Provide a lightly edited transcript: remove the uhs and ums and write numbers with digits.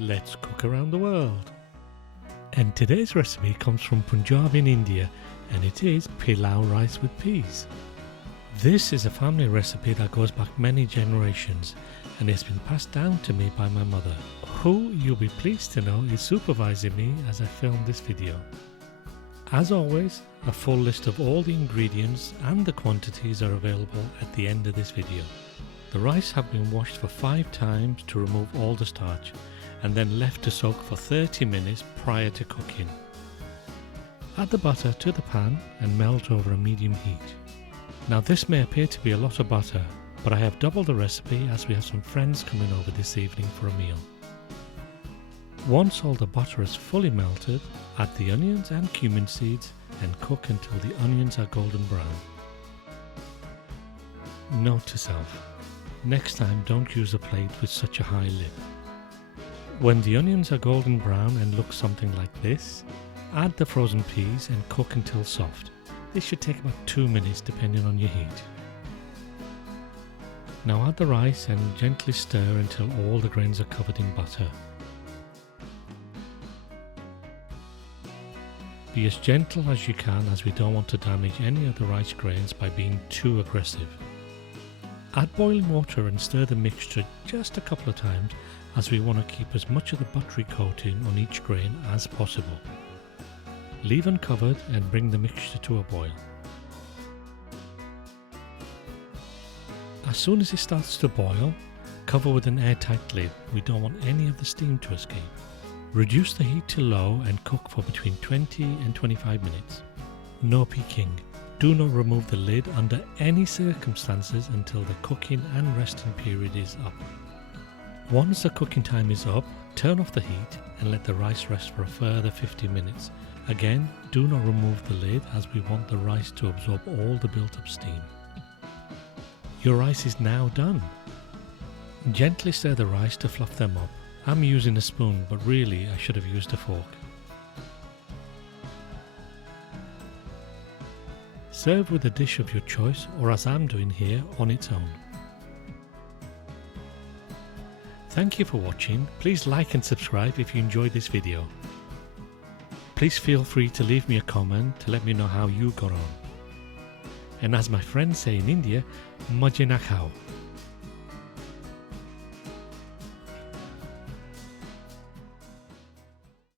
Let's cook around the world. And today's recipe comes from Punjab in India, and it is Pilau Rice with peas. This is a family recipe that goes back many generations, and it's been passed down to me by my mother, who you'll be pleased to know is supervising me as I film this video. As always, a full list of all the ingredients and the quantities are available at the end of this video. The rice have been washed for 5 times to remove all the starch, and then left to soak for 30 minutes prior to cooking. Add the butter to the pan and melt over a medium heat. Now this may appear to be a lot of butter, but I have doubled the recipe as we have some friends coming over this evening for a meal. Once all the butter is fully melted, add the onions and cumin seeds and cook until the onions are golden brown. Note to self: next time don't use a plate with such a high lid. When the onions are golden brown and look something like this, add the frozen peas and cook until soft. This should take about 2 minutes depending on your heat. Now add the rice and gently stir until all the grains are covered in butter. Be as gentle as you can, as we don't want to damage any of the rice grains by being too aggressive. Add boiling water and stir the mixture just a couple of times, as we want to keep as much of the buttery coating on each grain as possible. Leave uncovered and bring the mixture to a boil. As soon as it starts to boil, cover with an airtight lid. We don't want any of the steam to escape. Reduce the heat to low and cook for between 20 and 25 minutes. No peeking. Do not remove the lid under any circumstances until the cooking and resting period is up. Once the cooking time is up, turn off the heat and let the rice rest for a further 50 minutes. Again, do not remove the lid, as we want the rice to absorb all the built up steam. Your rice is now done. Gently stir the rice to fluff them up. I'm using a spoon, but really I should have used a fork. Serve with a dish of your choice, or as I'm doing here, on its own. Thank you for watching. Please like and subscribe if you enjoyed this video. Please feel free to leave me a comment to let me know how you got on. And as my friends say in India, Majhe na khao.